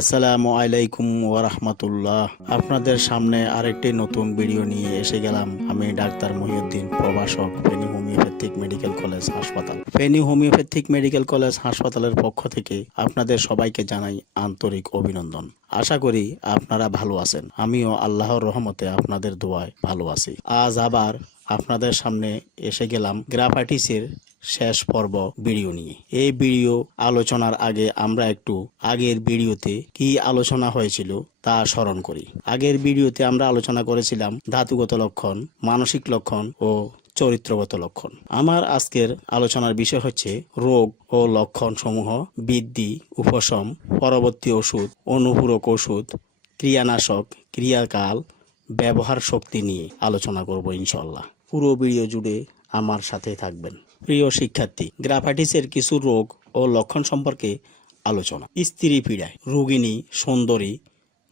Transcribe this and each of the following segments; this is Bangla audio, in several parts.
আসসালামু আলাইকুম ওরহমতুল্লাহ আপনাদের সামনে আরেকটি নতুন ভিডিও নিয়ে এসে গেলাম। আমি ডাক্তার মহিউদ্দিন, প্রভাষক ফেনী হোমিওপ্যাথিক মেডিকেল কলেজ হাসপাতাল। ফেনী হোমিওপ্যাথিক মেডিকেল কলেজ হাসপাতালের পক্ষ থেকে আপনাদের সবাইকে জানাই আন্তরিক অভিনন্দন। আশা করি আপনারা ভালো আছেন। আমিও আল্লাহর রহমতে আপনাদের দোয়ায় ভালো আছি। আজ আবার আপনাদের সামনে এসে গেলাম গ্রাফাইটিসের শেষ পর্ব ভিডিও নিয়ে। এই ভিডিও আলোচনার আগে আমরা একটু আগের ভিডিওতে কি আলোচনা হয়েছিল তা স্মরণ করি। আগের ভিডিওতে আমরা আলোচনা করেছিলাম ধাতুগত লক্ষণ, মানসিক লক্ষণ ও চরিত্রগত লক্ষণ। আমার আজকের আলোচনার বিষয় হচ্ছে রোগ ও লক্ষণ সমূহ বৃদ্ধি, উপশম, পরবর্তী ওষুধ, অনুপূরক ওষুধ, ক্রিয়ানাশক, ক্রিয়াকাল, ব্যবহার শক্তি নিয়ে আলোচনা করব ইনশাল্লাহ পুরো ভিডিও জুড়ে আমার সাথে থাকবেন। প্রিয় শিক্ষার্থী, গ্রাফাইটিসের কিছু রোগ ও লক্ষণ সম্পর্কে আলোচনা। স্ত্রী পীড়ায়, রোগিণী, সুন্দরী,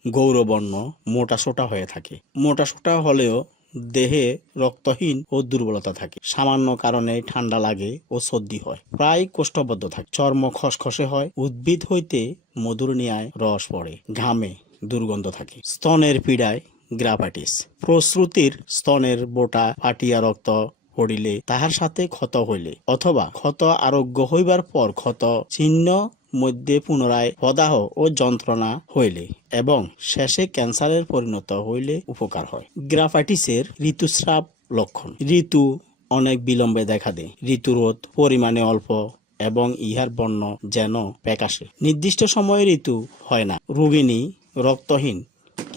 গৌরবর্ণ, মোটাসোটা হয়ে থাকে। মোটাসোটা হলেও দেহে রক্তহীন ও দুর্বলতা থাকে। সামান্য কারণে ঠান্ডা লাগে ও সর্দি হয়। প্রায় কোষ্ঠবদ্ধ থাকে। চর্ম খসখসে হয়। উদ্ভিদ হইতে মধুর নিয়ায় রস পড়ে। ঘামে দুর্গন্ধ থাকে। স্তনের পীড়ায় গ্রাফাইটিস। প্রশ্রুতির স্তনের বোটা ফাটিয়া রক্ত পড়িলে তাহার সাথে ক্ষত হইলে, অথবা ক্ষত আরোগ্য হইবার পর ক্ষত চিহ্ন মধ্যে পুনরায় প্রদাহ ও যন্ত্রণা হইলে এবং শেষে ক্যান্সারের পরিণত হইলে উপকার হয়। গ্রাফাইটিসের ঋতুস্রাব লক্ষণ। ঋতু অনেক বিলম্বে দেখা দেয়। ঋতুরোধ পরিমাণে অল্প এবং ইহার বর্ণ যেন প্যাকাশে নির্দিষ্ট সময়ে ঋতু হয় না। রোগিণী, রক্তহীন,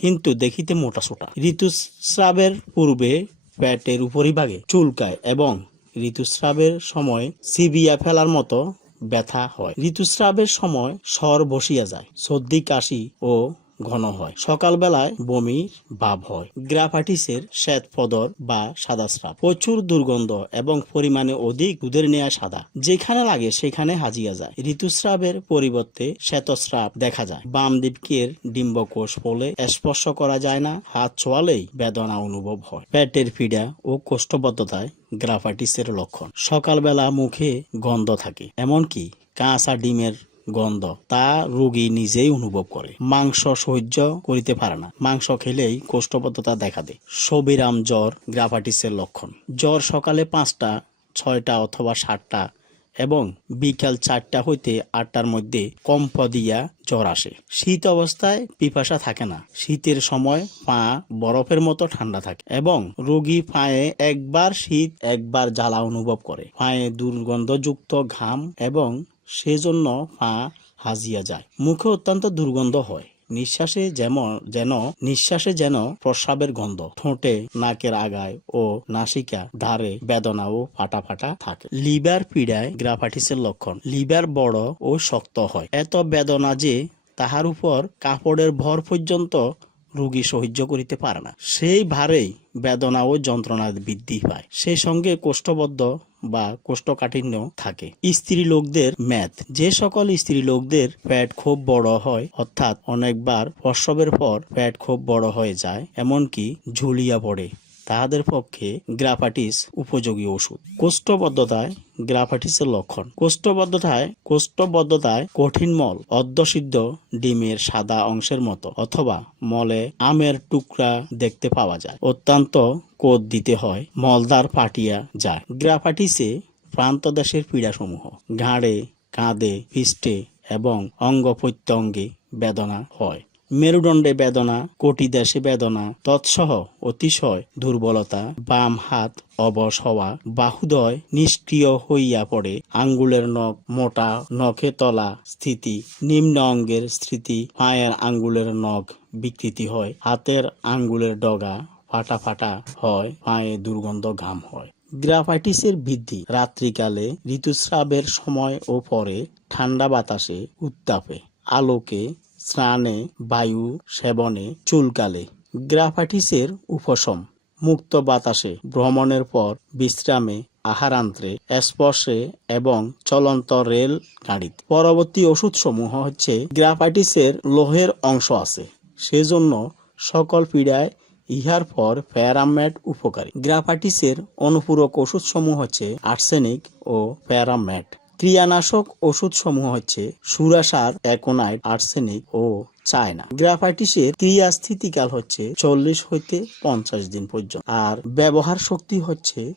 কিন্তু দেখিতে মোটাসোটা ঋতুস্রাবের পূর্বে পেটের উপরিভাগে চুলকায় এবং ঋতুস্রাবের সময় সিবিয়া ফেলার মতো ব্যথা হয়। ঋতুস্রাবের সময় স্বর বসিয়া যায়। সর্দি, কাশি ও ঘন হয়। সকালবেলায় বমি ভাব হয়। গ্রাফাইটিসের শ্বেত পদর বা সাদা স্রাব। প্রচুর দুর্গন্ধ এবং পরিমাণে অধিক দুধের নেয়া সাদা। যেখানে লাগে সেখানে হাজিয়া যায়। ঋতুস্রাবের পরিবর্তে শ্বেতস্রাব দেখা যায়। বাম দিকের ডিম্বকোষ বলে স্পর্শ করা যায় না। হাত ছোয়ালেই বেদনা অনুভব হয়। পেটের পীড়া ও কোষ্ঠবদ্ধতায় গ্রাফাইটিসের লক্ষণ। সকালবেলা মুখে গন্ধ থাকে। এমনকি কাঁচা ডিমের গন্ধ। তা রোগী নিজেই অনুভব করে। মাংস সহ্য করিতে পারে না। মাংস খেলেই কোষ্ঠবদ্ধতা দেখা দেয়। সবিরাম জ্বর গ্রাফাটিসের লক্ষণ। জ্বর সকালে পাঁচটা, ছয়টা অথবা সাতটা এবং বিকাল চারটা হইতে আটটার মধ্যে কম্প দিয়া জ্বর আসে। শীত অবস্থায় পিপাসা থাকে না। শীতের সময় পা বরফের মতো ঠান্ডা থাকে এবং রোগী পায়ে একবার শীত, একবার জ্বালা অনুভব করে। পায়ে দুর্গন্ধযুক্ত ঘাম এবং সেজন্য পা হাজিয়া যায়। মুখে অত্যন্ত দুর্গন্ধ হয়। নিঃশ্বাসে যেমন, যেন, নিঃশ্বাসে যেন প্রস্রাবের গন্ধ। ঠোঁটে নাকের আগায় ও নাসিকা ধারে বেদনা ও ফাটা ফাটা থাকে। লিভার পীড়ায় গ্রাফাইটিসের লক্ষণ। লিভার বড় ও শক্ত হয়। এত বেদনা যে তাহার উপর কাপড়ের ভর পর্যন্ত রোগী সহ্য করিতে পারে না। সেই ভারেই বেদনা ও যন্ত্রণা বৃদ্ধি পায়। সেই সঙ্গে কোষ্ঠবদ্ধ বা কোষ্ঠকাঠিন্য থাকে। স্ত্রী লোকদের ম্যাথ যে সকল স্ত্রী লোকদের প্যাট খুব বড় হয়, অর্থাৎ অনেকবার প্রসবের পর প্যাট খুব বড় হয়ে যায়, এমনকি ঝুলিয়া পড়ে। তাহাদের পক্ষে গ্রাফাটিস উপযোগী ওষুধ। কোষ্ঠবদ্ধতায় গ্রাফাইটিসের লক্ষণ। কোষ্ঠবদ্ধতায় কোষ্ঠবদ্ধতায় কঠিন মল, অর্ধসিদ্ধ ডিমের সাদা অংশের মতো, অথবা মলে আমের টুকরা দেখতে পাওয়া যায়। অত্যন্ত কোদ দিতে হয় মলদার ফাটিয়া যায়। গ্রাফাইটিসে প্রান্তদেশের পীড়াসমূহ, ঘাড়ে, কাঁধে, পৃষ্ঠে এবং অঙ্গ প্রত্যঙ্গে বেদনা হয়। মেরুদণ্ডে বেদনা, কোটি দেশে বেদনা, তৎসহ অতিশয় দুর্বলতা, বাম হাত অবশ হওয়া, বাহুদয় নিষ্ক্রিয় হইয়া পড়ে, আঙ্গুলের নখ মোটা, নখে তলা স্থিতি, নিম্ন অঙ্গের স্থিতি, পায়ের আঙ্গুলের নখ বিকৃতি হয়, হাতের আঙ্গুলের ডগা ফাটা ফাটা হয়, পায়ে দুর্গন্ধ ঘাম হয়। গ্রাফাইটিসের বৃদ্ধি, রাত্রিকালে ঋতুস্রাবের সময় ও পরে ঠান্ডা বাতাসে উত্তাপে, আলোকে স্নানে, বায়ু, সেবনে, চুলকালে, গ্রাফাইটিসের উপশম, মুক্ত বাতাসে, ভ্রমণের পর, বিশ্রামে, আহারান্ত্রে, স্পর্শে এবং চলন্ত রেল গাড়িতে। পরবর্তী ওষুধসমূহ হচ্ছে গ্রাফাইটিসের লোহের অংশ আছে। সেজন্য সকল পীড়ায় ইহার পর প্যারাম্যাট উপকারী। গ্রাফাইটিসের অনুপূরক ওষুধসমূহ হচ্ছে আর্সেনিক ও প্যারাম্যাট ক্রিয়ানাশক ওষুধ সমূহ হচ্ছে সুরাসার অ্যাকোনাইট আর্সেনিক ও চায়না। গ্রাফাইটিসের ক্রিয়া স্থিতিকাল হচ্ছে চল্লিশ হইতে পঞ্চাশ দিন পর্যন্ত আর ব্যবহার শক্তি হচ্ছে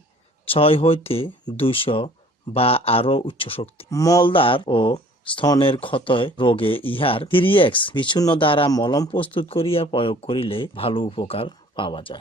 ছয় হইতে দুইশো বা আরও উচ্চ শক্তি মলদার ও স্তনের ক্ষতয় রোগে ইহার থ্রি বিচ্ছিন্ন দ্বারা মলম প্রস্তুত করিয়া প্রয়োগ করিলে ভালো উপকার পাওয়া যায়।